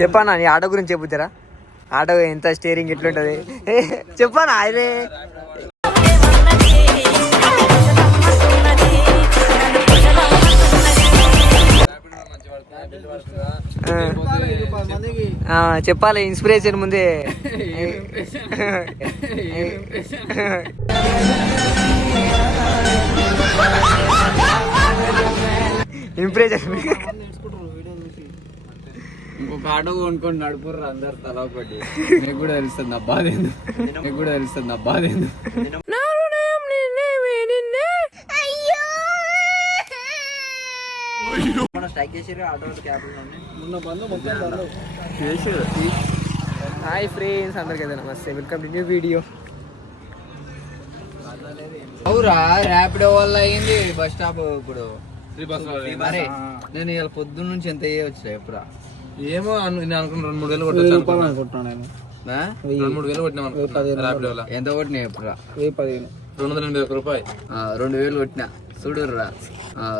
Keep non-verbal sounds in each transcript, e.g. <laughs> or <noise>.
చెప్పానా నీ ఆటో గురించి చెప్పుతారా? ఆటో ఎంత స్టీరింగ్ ఎట్లుంటది? ఏ, చెప్పానా అదే. చెప్పాలి ఇన్స్పిరేషన్ ముందే. ఇంప్రెషన్ ఇంకొక ఆటో కొనుక్కొని నడుపుర్రు అందరు తల ఒకటి. నీకు కూడా తెలుస్తుంది నా బాధ ఏందో? నీకు కూడా తెలుస్తుంది నా బాధ ఏందో హాయ్ ఫ్రెండ్స్ అందరికీ నమస్తే. Welcome to new video. అవురా ర్యాపిడో వల్ల అయింది. బస్ స్టాప్ ఇప్పుడు. నేను ఇవాళ పొద్దున్న నుంచి ఎంత వచ్చా ఎప్పుడా? ఏమో అను- నేను అనుకున్న రెండు మూడు వేలు కొట్టచ్చు అనుకున్నా. రెండు మూడు వేలు కొట్టినాం అనుకున్నా. ర్యాపిడోలో ఎంత కొట్టినాయి ఎప్పుడా రెండు వందల ఎనభై ఒక్క రూపాయి. రెండు వేలు కొట్టినా. చూడుర్రా.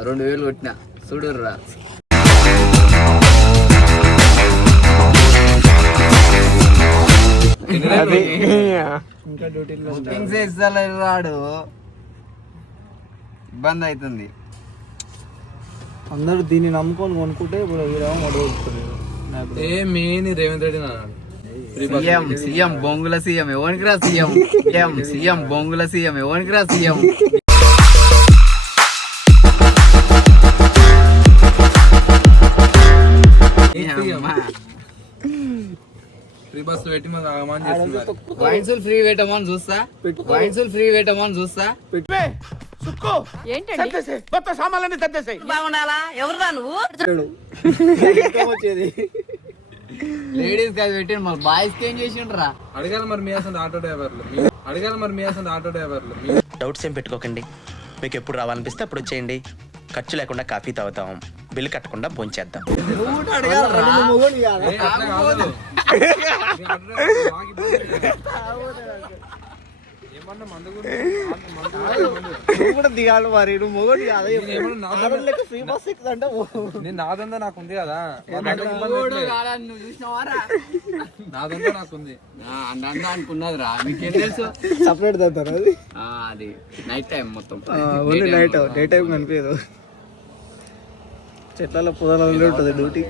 రెండు వేలు కొట్టినా. చూడుర్రా. బుకింగ్స్ ఇస్తలేరు రాడు. ఇబ్బంది అవుతుంది. అందరూ దీన్ని నమ్ముకొని కొనుక్కుంటే ఇప్పుడు వీడేమో మొదలు ఏ మెయిన్ రేవంత్ రెడ్డి నాన్న. సీఎం సీఎం బొంగుల సీఎం ఎవరికి రా సీఎం? సీఎం సీఎం బొంగుల సీఎం ఎవరికి రా సీఎం? ఫ్రీ బస్ పెట్టి మాకు ఆగమాన్ చేస్తున్నారు. వైన్స్ ఫ్రీ పెట్టమని చూస్తా? వైన్స్ ఫ్రీ పెట్టమని చూస్తా? <laughs> వచ్చేది. లేడీస్ కాదు పెట్టి మళ్ళీ బాయ్స్కి ఏం చేసిండ్రా అడగాలి మరి మీ అసలు ఆటో డ్రైవర్లు. అడగాలి మరి మీ అసలు ఆటో డ్రైవర్లు. డౌట్స్ ఏం పెట్టుకోకండి. మీకు ఎప్పుడు రావాలనిపిస్తే అప్పుడు వచ్చేయండి. ఖర్చు లేకుండా కాఫీ తాగుతాం. బిల్లు కట్టకుండా భోంచేద్దాం. మొగోడు కూడా దిగాలి మరి నువ్వు మొగోడు లెక్క ఫ్రీ బస్ ఎక్కుదంటే నేను నాదంతా నాకు ఉంది కదా? నాదంతా నాకు ఉంది అంత అనుకున్నది రా నీకేం తెలుసు సపరేట్ తగ్గుతారు అది? ఆ, అది నైట్ టైం మొత్తం. ఓన్లీ నైట్ డే టైం కనిపించదు. చెట్లలో పొదలలో ఉంటుంది డ్యూటీ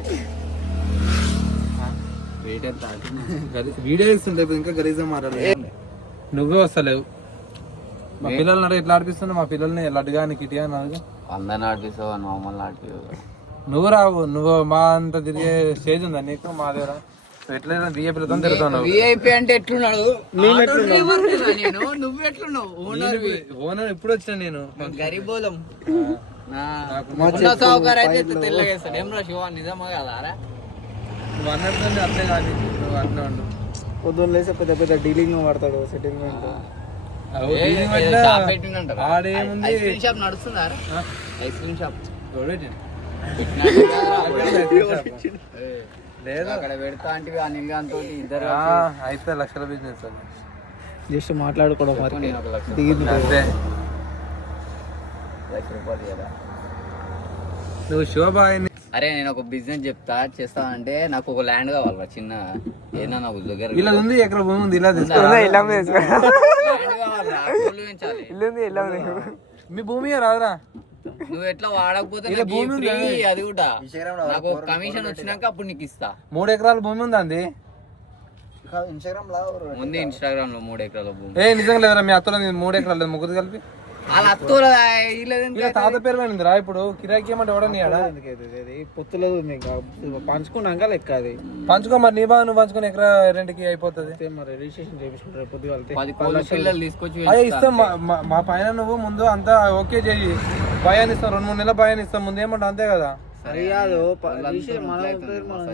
<laughs> వీడియో ఇస్తుంటే ఇప్పుడు ఇంకా గరీజం మాట్లాడలేదు. నువ్వే వస్తలేవు. మా పిల్లల్ని అడిగి ఎట్లా ఆడిపిస్తున్నా మా పిల్లల్ని లడ్డుగా కిటిగా అని అడుగు. వంద నాటిస్తావు అని మమ్మల్ని నాటిస్తావు నువ్వు రావు. నువ్వు మా అంత తిరిగే స్టేజ్ ఉందా నీకు? మా దగ్గర. ఎట్లా తిరుగుతున్నావు. విఐపి అంటే ఎట్లున్నాడు? నువ్వు ఎట్లున్నావు? ఓనర్ ఓనర్ ఇప్పుడు వచ్చిన నేను. గరీబోలం అయితే ఏం రా శివ? నిజమా కదా? అన్నట్టు అట్లే కాదు నువ్వు అట్లా ఉండు. పొద్దున్న లేస్తే పెద్ద పెద్ద డీలింగ్ పడతాడు సెటిల్మెంట్ <laughs> అయితే లక్షల బిజినెస్ అది. జస్ట్ మాట్లాడుకోవడం నువ్వు శోభాయిని అరే నేను ఒక బిజినెస్ చెప్తా చేస్తా అంటే నాకు ఒక ల్యాండ్ కావాలి చిన్న. ఏదైనా నాకు దగ్గర ఇలా ఉంది ఎక్కడ భూమి ఉంది ఇలా ఉంది? ఉంది ఉంది. మీ భూమి రాదురా. నువ్వు ఎట్లా వాడకపోతే ఉందా? అది కూడా. నాకు కమిషన్ వచ్చినాక అప్పుడు నీకు ఇస్తా. మూడు ఎకరాల భూమి ఉందా అంది? ఇన్స్టాగ్రామ్ లా ముందే ఇన్స్టాగ్రామ్లో మూడు ఎకరాల భూమి. ఏ నిజంగా లేదురా మీ అత్తలో మూడు ఎకరాలు లేదు ముగ్గురు కలిపి. తాత పేరు మీద ఉందిరా ఇప్పుడు కిరాయికి ఏమంటే ఎవడని ఆడ? పొత్తులేదు పంచుకున్నాక లెక్క అది. పంచుకో మరి నీ బాగా నువ్వు పంచుకొని ఎకరా రెండుకి అయిపోతుంది. మరి రిజిస్ట్రేషన్ చేయించుకుంటారు పొద్దుగా తీసుకొచ్చి అదే ఇస్తాం మా- పైన నువ్వు ముందు అంతా ఓకే చేయి భయాన్ని ఇస్తాం రెండు మూడు నెలల భయాన్ని ఇస్తాం ముందు ఏమంటావు అంతే కదా?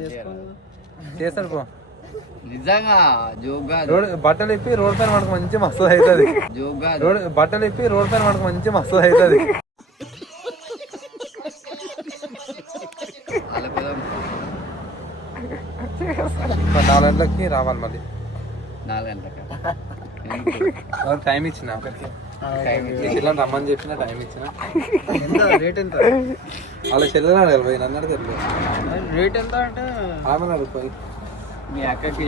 చేసుకోవాలి చేస్తాడు పో. నిజంగా జోగ్గా రోడ్ బట్టలు ఇప్పి రోడ్ పైన మనకు మంచి మస్తు అవుతుంది. జోగ్గా రోడ్ బట్టలు ఇప్పి రోడ్ పైన మనకు మంచి మస్తు అవుతుంది. వాళ్ళ పిల్లలు నాలుగు గంటలకి రావాలి మళ్ళీ. నాలుగు గంటలకి? టైం ఇచ్చిన? చెల్లెని రమ్మని చెప్పిన టైం ఇచ్చిన? ఎంత? రేట్ ఎంత? వాళ్ళ చెల్లెలు అడగాలి పోయి నన్ను అడగదు రేట్ ఎంత అంటే? ఆమె అడుగుపోయి మీ అక్కకి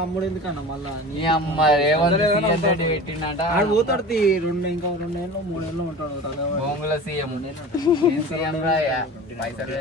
అమ్ముడు ఎందుకన్నా మళ్ళా? నీ అమ్మ రేవంత్ సీఎం రెడ్డి పెట్టిండట. ఆడు పోతాడు తీ రెండు ఇంకా రెండు ఏళ్ళు మూడు ఏళ్ళు ఉంటాడు. బొంగుల సీఎం. సీఎం రాయా? పైసలు